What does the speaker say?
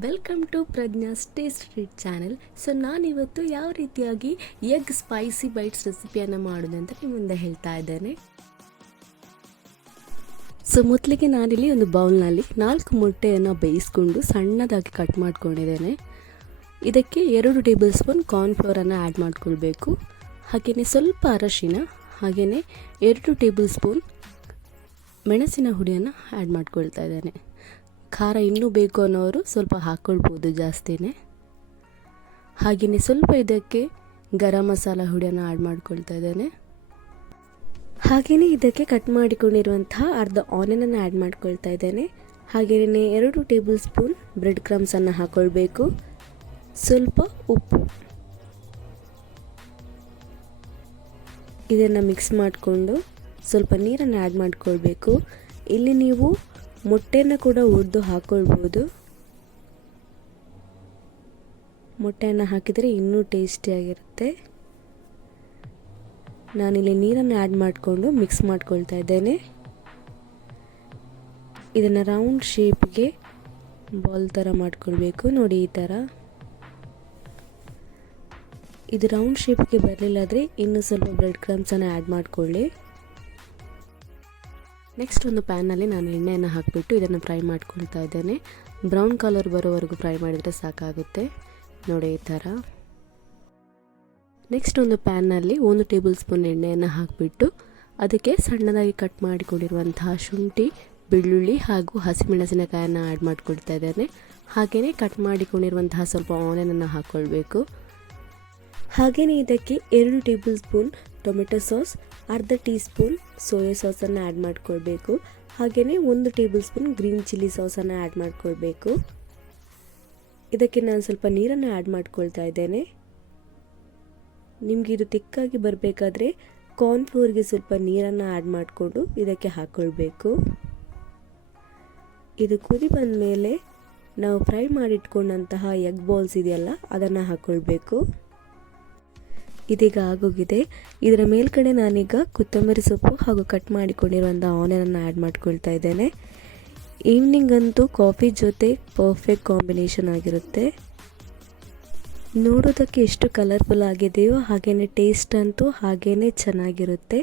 Welcome to Prajna's taste treat channel. So ನಾನಿವತ್ತು ಯಾವ ರೀತಿಯಾಗಿ ಎಗ್ ಸ್ಪೈಸಿ ಬೈಟ್ಸ್ ರೆಸಿಪಿಯನ್ನು ಮಾಡೋದು ಅಂತ ನಿಮ್ಮ ಮುಂದೆ ಹೇಳ್ತಾ ಇದ್ದೇನೆ. ಸೊ ಮೊದಲಿಗೆ ನಾನಿಲ್ಲಿ ಒಂದು ಬೌಲ್ನಲ್ಲಿ 4 ಮೊಟ್ಟೆಯನ್ನು ಬೇಯಿಸ್ಕೊಂಡು ಸಣ್ಣದಾಗಿ ಕಟ್ ಮಾಡ್ಕೊಂಡಿದ್ದೇನೆ. ಇದಕ್ಕೆ 2 ಟೇಬಲ್ ಸ್ಪೂನ್ ಕಾರ್ನ್ಫ್ಲೋರನ್ನು ಆ್ಯಡ್ ಮಾಡ್ಕೊಳ್ಬೇಕು. ಹಾಗೆಯೇ ಸ್ವಲ್ಪ ಅರಶಿನ, ಹಾಗೆಯೇ 2 ಟೇಬಲ್ ಸ್ಪೂನ್ ಮೆಣಸಿನ ಹುಡಿಯನ್ನು ಆ್ಯಡ್ ಮಾಡ್ಕೊಳ್ತಾ ಇದ್ದೇನೆ. ಖಾರ ಇನ್ನೂ ಬೇಕು ಅನ್ನೋರು ಸ್ವಲ್ಪ ಹಾಕ್ಕೊಳ್ಬೋದು ಜಾಸ್ತಿನೇ. ಹಾಗೆಯೇ ಸ್ವಲ್ಪ ಇದಕ್ಕೆ ಗರಂ ಮಸಾಲ ಹುಡಿಯನ್ನು ಆ್ಯಡ್ ಮಾಡ್ಕೊಳ್ತಾ ಇದ್ದೇನೆ. ಹಾಗೆಯೇ ಇದಕ್ಕೆ ಕಟ್ ಮಾಡಿಕೊಂಡಿರುವಂತಹ ಅರ್ಧ ಆನಿಯನನ್ನು ಆ್ಯಡ್ ಮಾಡ್ಕೊಳ್ತಾ ಇದ್ದೇನೆ. ಹಾಗೆಯೇ 2 ಟೇಬಲ್ ಸ್ಪೂನ್ ಬ್ರೆಡ್ ಕ್ರಮ್ಸನ್ನು ಹಾಕ್ಕೊಳ್ಬೇಕು. ಸ್ವಲ್ಪ ಉಪ್ಪು. ಇದನ್ನು ಮಿಕ್ಸ್ ಮಾಡಿಕೊಂಡು ಸ್ವಲ್ಪ ನೀರನ್ನು ಆ್ಯಡ್ ಮಾಡ್ಕೊಳ್ಬೇಕು. ಇಲ್ಲಿ ನೀವು ಮೊಟ್ಟೆಯನ್ನು ಕೂಡ ಒಡೆದು ಹಾಕ್ಕೊಳ್ಬೋದು. ಮೊಟ್ಟೆಯನ್ನು ಹಾಕಿದರೆ ಇನ್ನೂ ಟೇಸ್ಟಿಯಾಗಿರುತ್ತೆ. ನಾನಿಲ್ಲಿ ನೀರನ್ನು ಆ್ಯಡ್ ಮಾಡಿಕೊಂಡು ಮಿಕ್ಸ್ ಮಾಡ್ಕೊಳ್ತಾ ಇದ್ದೇನೆ. ಇದನ್ನು ರೌಂಡ್ ಶೇಪ್ಗೆ ಬಾಲ್ ಥರ ಮಾಡ್ಕೊಳ್ಬೇಕು. ನೋಡಿ, ಈ ಥರ. ಇದು ರೌಂಡ್ ಶೇಪ್ಗೆ ಬರಲಿಲ್ಲಾದರೆ ಇನ್ನೂ ಸ್ವಲ್ಪ ಬ್ರೆಡ್ ಕ್ರಮ್ಸನ್ನು ಆ್ಯಡ್ ಮಾಡಿಕೊಳ್ಳಿ. ನೆಕ್ಸ್ಟ್ ಒಂದು ಪ್ಯಾನಲ್ಲಿ ನಾನು ಎಣ್ಣೆಯನ್ನು ಹಾಕಿಬಿಟ್ಟು ಇದನ್ನು ಫ್ರೈ ಮಾಡ್ಕೊಳ್ತಾ ಇದ್ದೇನೆ. ಬ್ರೌನ್ ಕಲರ್ ಬರೋವರೆಗೂ ಫ್ರೈ ಮಾಡಿದರೆ ಸಾಕಾಗುತ್ತೆ. ನೋಡಿ, ಈ ಥರ. ನೆಕ್ಸ್ಟ್ ಒಂದು ಪ್ಯಾನ್ನಲ್ಲಿ 1 ಟೇಬಲ್ ಸ್ಪೂನ್ ಎಣ್ಣೆಯನ್ನು ಹಾಕಿಬಿಟ್ಟು ಅದಕ್ಕೆ ಸಣ್ಣದಾಗಿ ಕಟ್ ಮಾಡಿಕೊಂಡಿರುವಂತಹ ಶುಂಠಿ, ಬೆಳ್ಳುಳ್ಳಿ ಹಾಗೂ ಹಸಿಮೆಣಸಿನಕಾಯನ್ನು ಆ್ಯಡ್ ಮಾಡ್ಕೊಳ್ತಾ ಇದ್ದೇನೆ. ಹಾಗೆಯೇ ಕಟ್ ಮಾಡಿಕೊಂಡಿರುವಂತಹ ಸ್ವಲ್ಪ ಆನಿಯನನ್ನು ಹಾಕ್ಕೊಳ್ಬೇಕು. ಹಾಗೆಯೇ ಇದಕ್ಕೆ 2 ಟೇಬಲ್ ಸ್ಪೂನ್ ಟೊಮೆಟೊ ಸಾಸ್, ಅರ್ಧ ಟೀ ಸ್ಪೂನ್ ಸೋಯಾ ಸಾಸನ್ನು ಆ್ಯಡ್ ಮಾಡ್ಕೊಳ್ಬೇಕು. ಹಾಗೆಯೇ 1 ಟೇಬಲ್ ಸ್ಪೂನ್ ಗ್ರೀನ್ ಚಿಲ್ಲಿ ಸಾಸನ್ನು ಆ್ಯಡ್ ಮಾಡ್ಕೊಳ್ಬೇಕು. ಇದಕ್ಕೆ ನಾನು ಸ್ವಲ್ಪ ನೀರನ್ನು ಆ್ಯಡ್ ಮಾಡ್ಕೊಳ್ತಾ ಇದ್ದೇನೆ. ನಿಮಗೆ ಇದು ತಿಕ್ಕಾಗಿ ಬರಬೇಕಾದ್ರೆ ಕಾರ್ನ್ಫ್ಲೋರ್ಗೆ ಸ್ವಲ್ಪ ನೀರನ್ನು ಆ್ಯಡ್ ಮಾಡಿಕೊಂಡು ಇದಕ್ಕೆ ಹಾಕ್ಕೊಳ್ಬೇಕು. ಇದು ಕುದಿ ಬಂದ ಮೇಲೆ ನಾವು ಫ್ರೈ ಮಾಡಿಟ್ಕೊಂಡಂತಹ ಎಗ್ ಬಾಲ್ಸ್ ಇದೆಯಲ್ಲ, ಅದನ್ನು ಹಾಕ್ಕೊಳ್ಬೇಕು. ಇದೀಗ ಆಗೋಗಿದೆ. ಇದರ ಮೇಲ್ಗಡೆ ನಾನೀಗ ಕೊತ್ತಂಬರಿ ಸೊಪ್ಪು ಹಾಗೂ ಕಟ್ ಮಾಡಿಕೊಂಡಿರುವಂಥ ಆನಿಯನನ್ನು ಆ್ಯಡ್ ಮಾಡ್ಕೊಳ್ತಾ ಇದ್ದೇನೆ. ಈವ್ನಿಂಗ್ ಅಂತೂ ಕಾಫಿ ಜೊತೆ ಪರ್ಫೆಕ್ಟ್ ಕಾಂಬಿನೇಷನ್ ಆಗಿರುತ್ತೆ. ನೋಡೋದಕ್ಕೆ ಎಷ್ಟು ಕಲರ್ಫುಲ್ ಆಗಿದೆಯೋ ಹಾಗೆಯೇ ಟೇಸ್ಟ್ ಅಂತೂ ಹಾಗೇ ಚೆನ್ನಾಗಿರುತ್ತೆ.